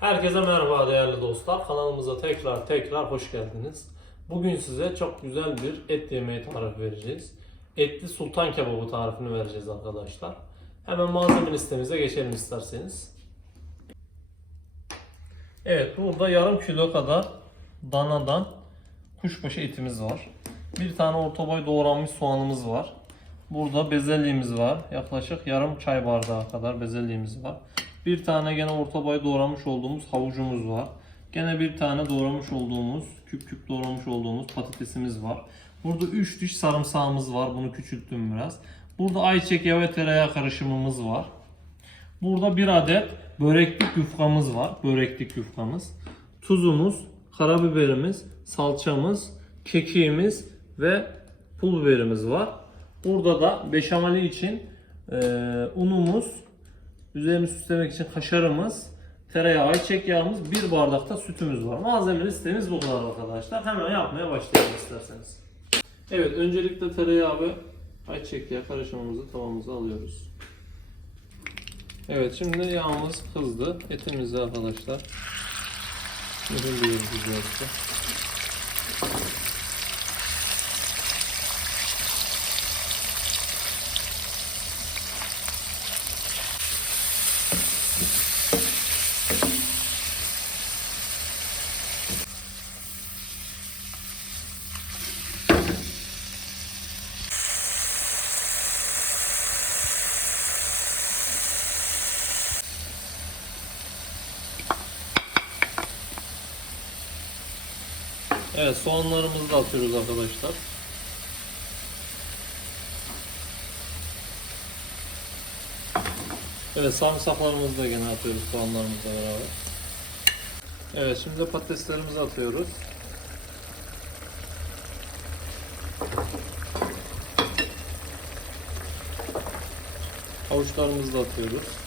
Herkese merhaba değerli dostlar. Kanalımıza tekrar tekrar hoş geldiniz. Bugün size çok güzel bir et yemeği tarifi vereceğiz. Etli sultan kebabı tarifini vereceğiz arkadaşlar. Hemen malzeme listemize geçelim isterseniz. Evet burada yarım kilo kadar danadan kuşbaşı etimiz var. Bir tane orta boy doğranmış soğanımız var. Burada bezelyemiz var. Yaklaşık yarım çay bardağı kadar bezelyemiz var. Bir tane gene orta boy doğramış olduğumuz havucumuz var. Gene bir tane doğramış olduğumuz, küp küp doğramış olduğumuz patatesimiz var. Burada 3 diş sarımsağımız var. Bunu küçülttüm biraz. Burada ayçiçek yağı ve tereyağı karışımımız var. Burada bir adet böreklik yufkamız var. Böreklik yufkamız. Tuzumuz, karabiberimiz, salçamız, kekiğimiz ve pul biberimiz var. Burada da beşameli için e, unumuz, üzerini süslemek için kaşarımız, tereyağı, ayçiçek yağımız, bir bardakta sütümüz var. Malzeme listemiz bu kadar arkadaşlar. Hemen yapmaya başlayalım isterseniz. Evet, öncelikle tereyağı ve ayçiçek yağı karışımımızı tavamıza alıyoruz. Evet, şimdi yağımız kızdı. Etimizi arkadaşlar mühürlüyoruz güzelce. Evet, soğanlarımızı da atıyoruz arkadaşlar. Evet, sarımsaklarımızı da gene atıyoruz soğanlarımızla beraber. Evet, şimdi de patateslerimizi atıyoruz. Havuçlarımızı da atıyoruz.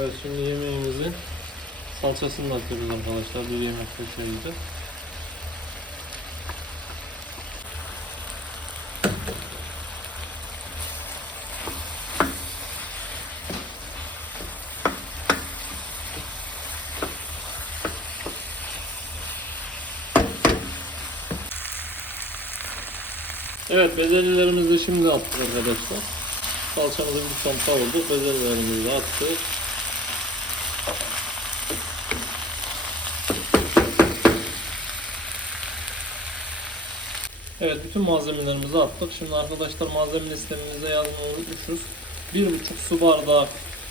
Evet şimdi yemeğimizin salçasını da atıyoruz arkadaşlar bir yemek kaşığıyla. Evet bezelyelerimizi şimdi attık arkadaşlar. Salçamızı bir ton kavurduk. Bezelyelerimizi attık. Evet bütün malzemelerimizi attık. Şimdi arkadaşlar malzeme listemize yazmayı unutmuşuz. Bir buçuk su bardağı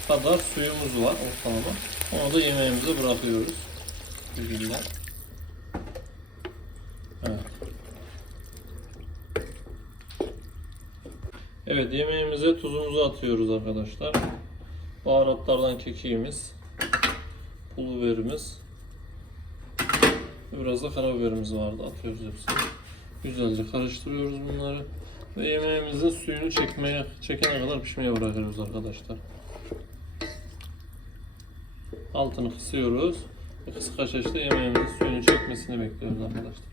kadar suyumuz var ortalama. Onu da yemeğimize bırakıyoruz. Bilgiler. Evet. Evet yemeğimize tuzumuzu atıyoruz arkadaşlar. Baharatlardan kekiğimiz, pul biberimiz, biraz da karabiberimiz vardı. Atıyoruz hepsini. Güzelce karıştırıyoruz bunları. Ve yemeğimizin suyunu çekmeye, çekene kadar pişmeye bırakıyoruz arkadaşlar. Altını kısıyoruz. Kısık ateşte yemeğimizin suyunu çekmesini bekliyoruz arkadaşlar.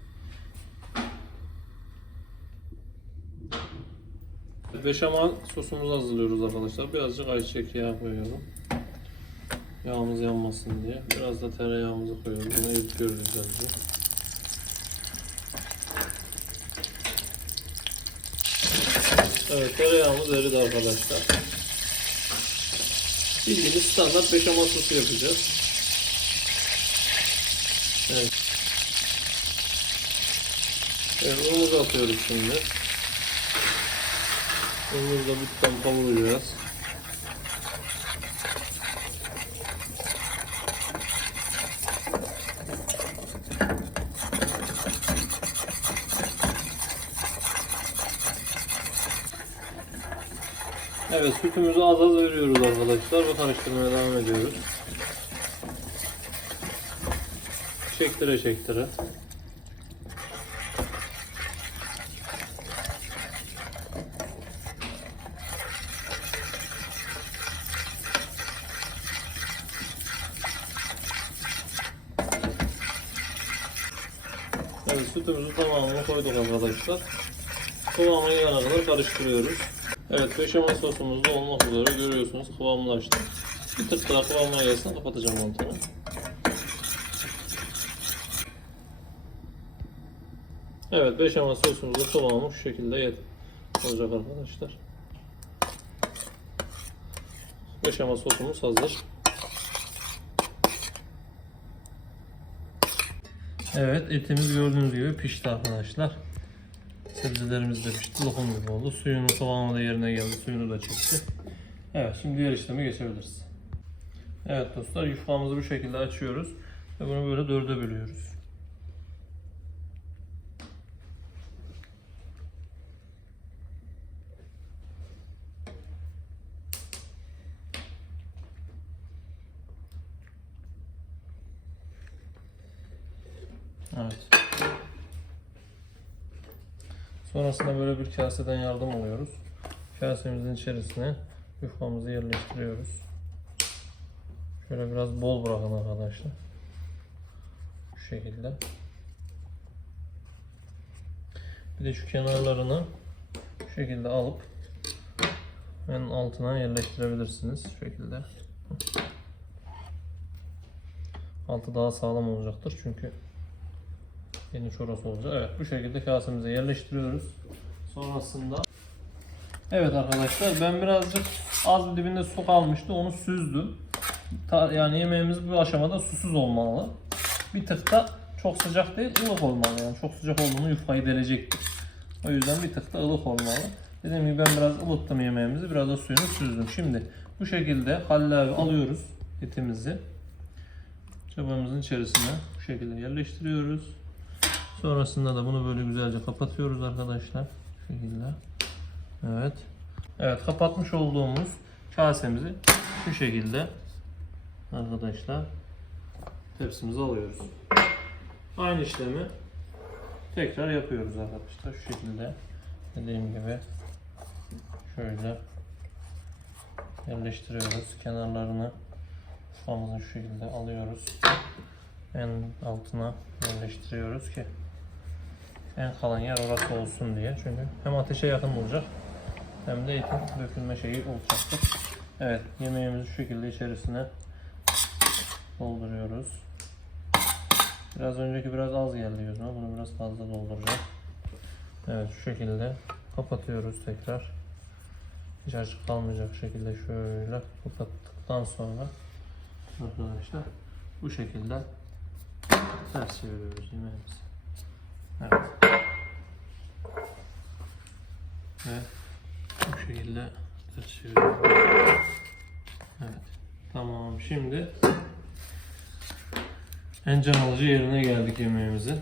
Beşamel sosumuzu hazırlıyoruz arkadaşlar. Birazcık ayçiçek yağı koyuyorum. Yağımız yanmasın diye. Biraz da tereyağımızı koyuyoruz. Bunu eritiyoruz güzelce. Evet tereyağımız eridi arkadaşlar. Bildiğimiz standart beşamel sosu yapacağız. Evet. Evet unumuzu atıyoruz şimdi. Unumuzu da bütten kavuracağız. Evet sütümüzü az az veriyoruz arkadaşlar. Bu karıştırmaya devam ediyoruz. Çektire çektire. Evet sütümüzü tamamını koyduk arkadaşlar. Kıvamına gelene kadar karıştırıyoruz. Evet beşamel sosumuz da olmak üzere görüyorsunuz kıvamlaştı. Bir tık daha kıvamına gelsin kapatacağım altını. Evet beşamel sosumuzun kıvamı şu şekilde yet olacak arkadaşlar. Beşamel sosumuz hazır. Evet etimiz gördüğünüz gibi pişti arkadaşlar. Sebzelerimiz de pişti. Lokum gibi oldu. Suyunun kıvamı da yerine geldi. Suyunu da çekti. Evet şimdi diğer işleme geçebiliriz. Evet dostlar yufkamızı bu şekilde açıyoruz. Ve bunu böyle dörde bölüyoruz. Evet. Sonrasında böyle bir kaseden yardım alıyoruz. Kasemizin içerisine yufkamızı yerleştiriyoruz. Şöyle biraz bol bırakın arkadaşlar. Şu şekilde. Bir de şu kenarlarını şu şekilde alıp en altına yerleştirebilirsiniz. Şu şekilde. Altı daha sağlam olacaktır çünkü geniş orası olacak. Evet bu şekilde kasemize yerleştiriyoruz. Sonrasında Evet arkadaşlar ben birazcık az bir dibinde su kalmıştı onu süzdüm. Yani yemeğimiz bu aşamada susuz olmalı. Bir tık da çok sıcak değil ılık olmalı yani çok sıcak olduğunu yufkayı delecektir. O yüzden bir tık da ılık olmalı. Dediğim gibi ben biraz ılıttım yemeğimizi biraz da suyunu süzdüm. Şimdi bu şekilde hallavi alıyoruz etimizi. Çabamızın içerisine bu şekilde yerleştiriyoruz. Sonrasında da bunu böyle güzelce kapatıyoruz arkadaşlar. Şu şekilde. Evet. Evet kapatmış olduğumuz kasemizi şu şekilde arkadaşlar tepsimize alıyoruz. Aynı işlemi tekrar yapıyoruz arkadaşlar. Şu şekilde dediğim gibi şöyle yerleştiriyoruz. Kenarlarını yufkamızın şu şekilde alıyoruz. En altına yerleştiriyoruz ki en kalan yer orası olsun diye. Çünkü hem ateşe yakın olacak hem de etin dökülme şeyi olacaktır. Evet yemeğimizi şu şekilde içerisine dolduruyoruz. Biraz önceki biraz az geldi yüzüme. Bunu biraz fazla dolduracağım. Evet şu şekilde kapatıyoruz tekrar. Hiç açık kalmayacak şekilde şöyle kapattıktan sonra arkadaşlar bu şekilde ters çeviriyoruz yemeğimizi. Evet. Ve bu şekilde ters çeviriyoruz. Evet. Tamam. Şimdi en can alıcı yerine geldik yemeğimizin.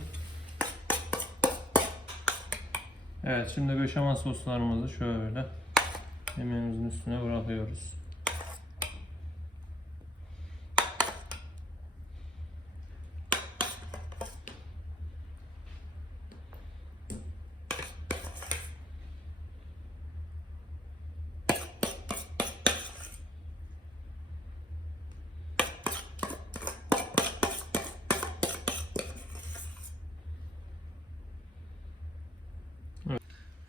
Evet şimdi beşamel soslarımızı şöyle yemeğimizin üstüne bırakıyoruz.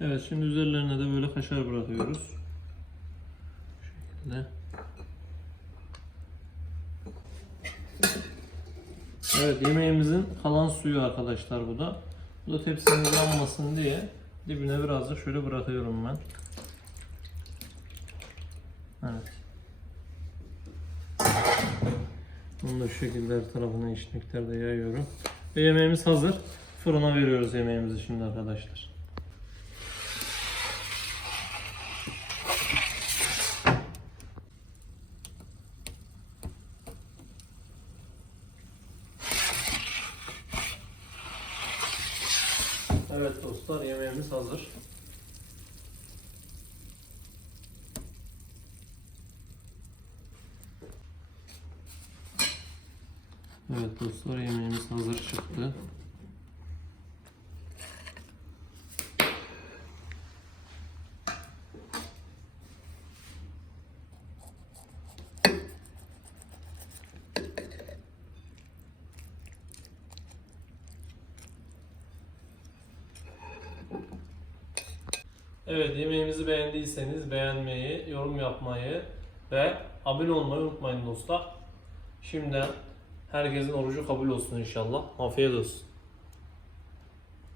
Evet şimdi üzerlerine de böyle kaşar bırakıyoruz. Bu şekilde. Evet yemeğimizin kalan suyu arkadaşlar bu da. Bu da tepsinin yanmasın diye dibine birazcık şöyle bırakıyorum ben. Evet. Bunu da şu şekilde her tarafına eşit miktarda yayıyorum. Ve yemeğimiz hazır. Fırına veriyoruz yemeğimizi şimdi arkadaşlar. Evet dostlar yemeğimiz hazır. Evet dostlar yemeğimiz hazır çıktı. Evet yemeğimizi beğendiyseniz beğenmeyi, yorum yapmayı ve abone olmayı unutmayın dostlar. Şimdiden herkesin orucu kabul olsun inşallah. Afiyet olsun.